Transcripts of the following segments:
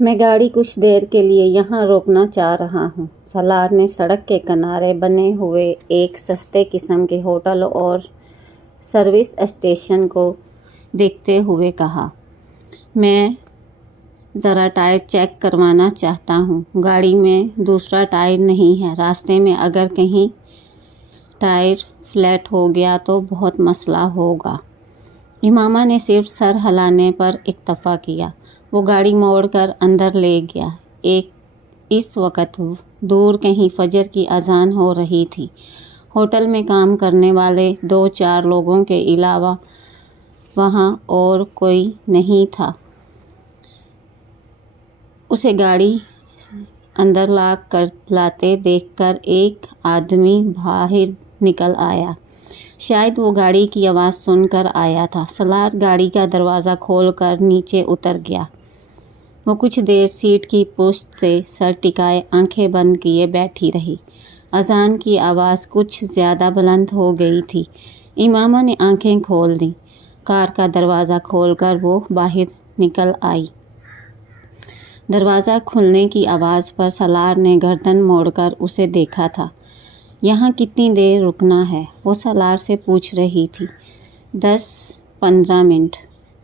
میں گاڑی کچھ دیر کے لیے یہاں روکنا چاہ رہا ہوں، سالار نے سڑک کے کنارے بنے ہوئے ایک سستے قسم کے ہوٹل اور سروس اسٹیشن کو دیکھتے ہوئے کہا۔ میں ذرا ٹائر چیک کروانا چاہتا ہوں۔ گاڑی میں دوسرا ٹائر نہیں ہے، راستے میں اگر کہیں ٹائر فلیٹ ہو گیا تو بہت مسئلہ ہوگا۔ امامہ نے صرف سر ہلانے پر اکتفا کیا۔ وہ گاڑی موڑ کر اندر لے گیا۔ اس وقت دور کہیں فجر کی اذان ہو رہی تھی۔ ہوٹل میں کام کرنے والے 2-4 لوگوں کے علاوہ وہاں اور کوئی نہیں تھا۔ اسے گاڑی اندر لاتے دیکھ کر ایک آدمی باہر نکل آیا۔ شاید وہ گاڑی کی آواز سن کر آیا تھا۔ سالار گاڑی کا دروازہ کھول کر نیچے اتر گیا۔ وہ کچھ دیر سیٹ کی پشت سے سر ٹکائے آنکھیں بند کیے بیٹھی رہی۔ اذان کی آواز کچھ زیادہ بلند ہو گئی تھی۔ امامہ نے آنکھیں کھول دیں۔ کار کا دروازہ کھول کر وہ باہر نکل آئی۔ دروازہ کھلنے کی آواز پر سالار نے گردن موڑ کر اسے دیکھا تھا۔ یہاں کتنی دیر رکنا ہے؟ وہ سالار سے پوچھ رہی تھی۔ 10-15 منٹ۔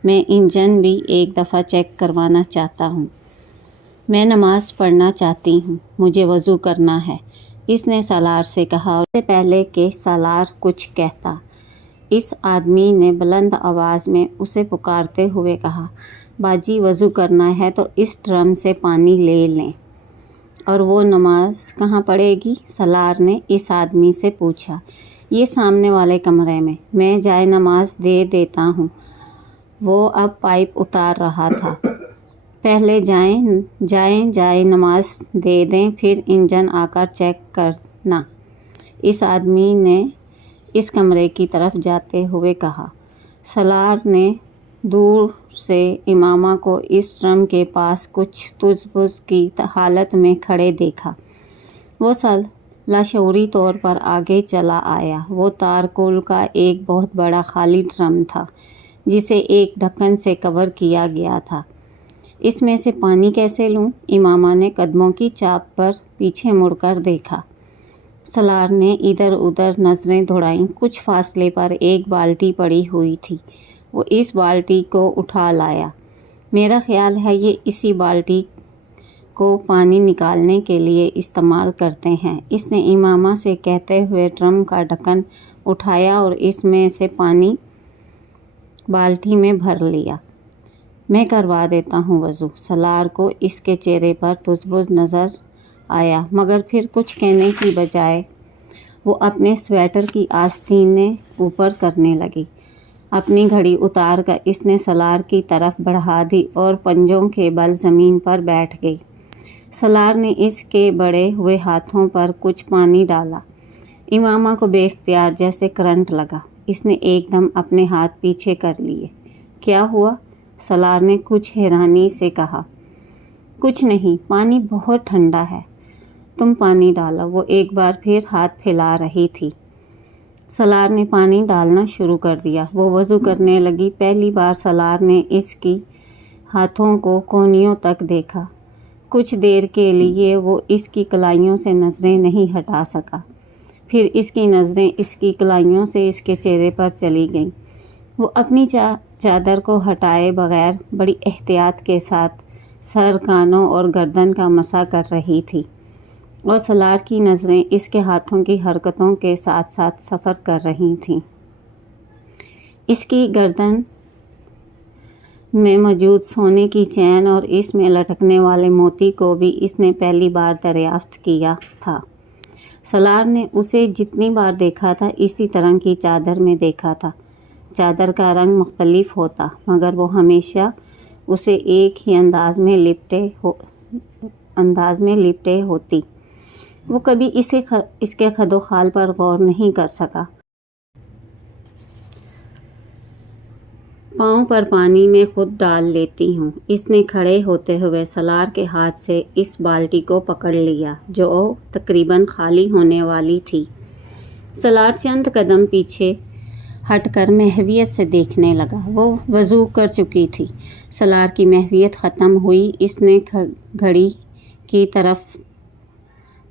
میں انجن بھی ایک دفعہ چیک کروانا چاہتا ہوں۔ میں نماز پڑھنا چاہتی ہوں، مجھے وضو کرنا ہے، اس نے سالار سے کہا۔ اور اس سے پہلے کہ سالار کچھ کہتا، اس آدمی نے بلند آواز میں اسے پکارتے ہوئے کہا، باجی وضو کرنا ہے تو اس ڈرم سے پانی لے لیں۔ اور وہ نماز کہاں پڑھے گی؟ سالار نے اس آدمی سے پوچھا۔ یہ سامنے والے کمرے میں جائے نماز دے دیتا ہوں۔ وہ اب پائپ اتار رہا تھا۔ پہلے جائے نماز دے دیں، پھر انجن آ کر چیک کرنا، اس آدمی نے اس کمرے کی طرف جاتے ہوئے کہا۔ سالار نے دور سے امامہ کو اس ڈرم کے پاس کچھ تج بج کی حالت میں کھڑے دیکھا۔ وہ لاشعوری طور پر آگے چلا آیا۔ وہ تارکول کا ایک بہت بڑا خالی ڈرم تھا جسے ایک ڈھکن سے کور کیا گیا تھا۔ اس میں سے پانی کیسے لوں؟ امامہ نے قدموں کی چاپ پر پیچھے مڑ کر دیکھا۔ سالار نے ادھر ادھر نظریں دوڑائیں۔ کچھ فاصلے پر ایک بالٹی پڑی ہوئی تھی۔ وہ اس بالٹی کو اٹھا لایا۔ میرا خیال ہے یہ اسی بالٹی کو پانی نکالنے کے لیے استعمال کرتے ہیں، اس نے امامہ سے کہتے ہوئے ڈرم کا ڈھکن اٹھایا اور اس میں سے پانی بالٹی میں بھر لیا۔ میں کروا دیتا ہوں وضو۔ سالار کو اس کے چہرے پر تج بج نظر آیا، مگر پھر کچھ کہنے کی بجائے وہ اپنے سویٹر کی آستینیں اوپر کرنے لگی۔ اپنی گھڑی اتار کر اس نے سالار کی طرف بڑھا دی اور پنجوں کے بل زمین پر بیٹھ گئی۔ سالار نے اس کے بڑے ہوئے ہاتھوں پر کچھ پانی ڈالا۔ امامہ کو بے اختیار جیسے کرنٹ لگا۔ اس نے ایک دم اپنے ہاتھ پیچھے کر لیے۔ کیا ہوا؟ سالار نے کچھ حیرانی سے کہا۔ کچھ نہیں، پانی بہت ٹھنڈا ہے، تم پانی ڈالو۔ وہ ایک بار پھر ہاتھ پھیلا رہی تھی۔ سالار نے پانی ڈالنا شروع کر دیا۔ وہ وضو کرنے لگی۔ پہلی بار سالار نے اس کی ہاتھوں کو کونیوں تک دیکھا۔ کچھ دیر کے لیے وہ اس کی کلائیوں سے نظریں نہیں ہٹا سکا۔ پھر اس کی نظریں اس کی کلائیوں سے اس کے چہرے پر چلی گئیں۔ وہ اپنی چادر کو ہٹائے بغیر بڑی احتیاط کے ساتھ سر، کانوں اور گردن کا مسح کر رہی تھی، اور سالار کی نظریں اس کے ہاتھوں کی حرکتوں کے ساتھ ساتھ سفر کر رہی تھیں۔ اس کی گردن میں موجود سونے کی چین اور اس میں لٹکنے والے موتی کو بھی اس نے پہلی بار دریافت کیا تھا۔ سالار نے اسے جتنی بار دیکھا تھا اسی طرح کی چادر میں دیکھا تھا۔ چادر کا رنگ مختلف ہوتا، مگر وہ ہمیشہ اسے ایک ہی انداز میں لپٹے ہوتی۔ وہ کبھی اس کے خد و خال پر غور نہیں کر سکا۔ پاؤں پر پانی میں خود ڈال لیتی ہوں۔ اس نے کھڑے ہوتے ہوئے سالار کے ہاتھ سے اس بالٹی کو پکڑ لیا جو تقریباً خالی ہونے والی تھی۔ سالار چند قدم پیچھے ہٹ کر محویت سے دیکھنے لگا۔ وہ وضو کر چکی تھی۔ سالار کی محویت ختم ہوئی۔ اس نے گھڑی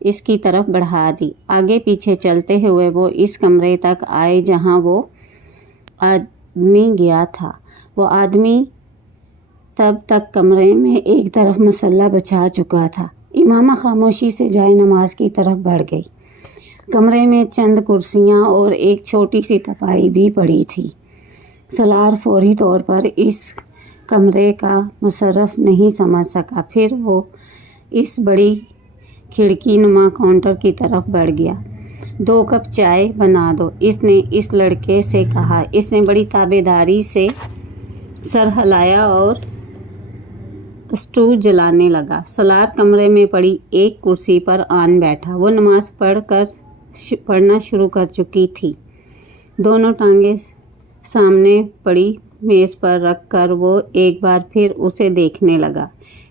اس کی طرف بڑھا دی۔ آگے پیچھے چلتے ہوئے وہ اس کمرے تک آئے جہاں وہ آدمی گیا تھا۔ وہ آدمی تب تک کمرے میں ایک طرف مسلح بچھا چکا تھا۔ امامہ خاموشی سے جائے نماز کی طرف بڑھ گئی۔ کمرے میں چند کرسیاں اور ایک چھوٹی سی تپائی بھی پڑی تھی۔ سالار فوری طور پر اس کمرے کا مصرف نہیں سمجھ سکا۔ پھر وہ اس بڑی کھڑکی نما کاؤنٹر کی طرف بڑھ گیا۔ 2 کپ چائے بنا دو، اس نے اس لڑکے سے کہا۔ اس نے بڑی تابعداری سے سر ہلایا اور اسٹو جلانے لگا۔ سالار کمرے میں پڑی ایک کرسی پر آن بیٹھا۔ وہ نماز پڑھنا شروع کر چکی تھی۔ دونوں ٹانگیں سامنے پڑی میز پر رکھ کر وہ ایک بار پھر اسے دیکھنے لگا۔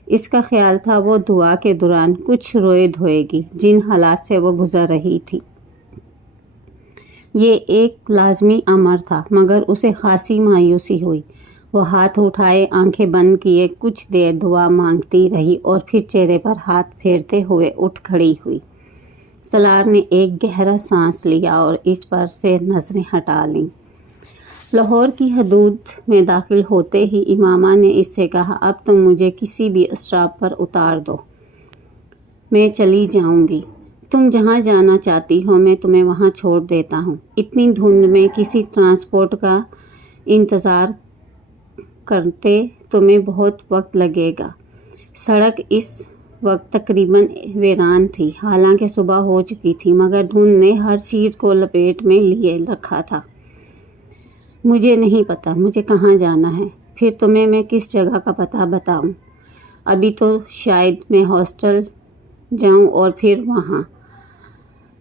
اس کا خیال تھا وہ دعا کے دوران کچھ روئے دھوئے گی جن حالات سے وہ گزر رہی تھی۔ یہ ایک لازمی امر تھا، مگر اسے خاصی مایوسی ہوئی۔ وہ ہاتھ اٹھائے، آنکھیں بند کیے کچھ دیر دعا مانگتی رہی اور پھر چہرے پر ہاتھ پھیرتے ہوئے اٹھ کھڑی ہوئی۔ سالار نے ایک گہرا سانس لیا اور اس پر سے نظریں ہٹا لیں۔ لاہور کی حدود میں داخل ہوتے ہی امامہ نے اس سے کہا، اب تم مجھے کسی بھی اسٹاپ پر اتار دو، میں چلی جاؤں گی۔ تم جہاں جانا چاہتی ہو میں تمہیں وہاں چھوڑ دیتا ہوں۔ اتنی دھند میں کسی ٹرانسپورٹ کا انتظار کرتے تمہیں بہت وقت لگے گا۔ سڑک اس وقت تقریباً ویران تھی، حالانکہ صبح ہو چکی تھی، مگر دھند نے ہر چیز کو لپیٹ میں لیے رکھا تھا۔ مجھے نہیں پتا مجھے کہاں جانا ہے، پھر تمہیں میں کس جگہ کا پتہ بتاؤں؟ ابھی تو شاید میں ہاسٹل جاؤں اور پھر وہاں۔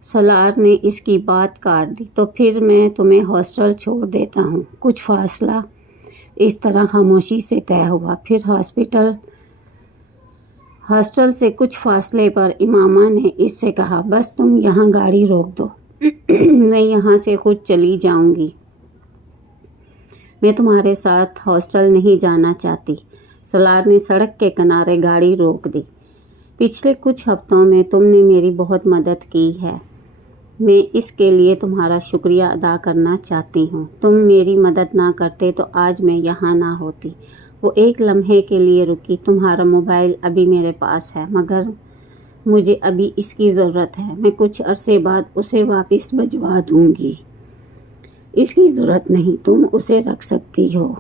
سالار نے اس کی بات کاٹ دی۔ تو پھر میں تمہیں ہاسٹل چھوڑ دیتا ہوں۔ کچھ فاصلہ اس طرح خاموشی سے طے ہوا۔ پھر ہاسٹل سے کچھ فاصلے پر امامہ نے اس سے کہا، بس تم یہاں گاڑی روک دو، میں یہاں سے خود چلی جاؤں گی۔ میں تمہارے ساتھ ہاسٹل نہیں جانا چاہتی۔ سالار نے سڑک کے کنارے گاڑی روک دی۔ پچھلے کچھ ہفتوں میں تم نے میری بہت مدد کی ہے، میں اس کے لیے تمہارا شکریہ ادا کرنا چاہتی ہوں۔ تم میری مدد نہ کرتے تو آج میں یہاں نہ ہوتی۔ وہ ایک لمحے کے لیے رکی۔ تمہارا موبائل ابھی میرے پاس ہے، مگر مجھے ابھی اس کی ضرورت ہے۔ میں کچھ عرصے بعد اسے واپس بھجوا دوں گی۔ اس کی ضرورت نہیں، تم اسے رکھ سکتی ہو۔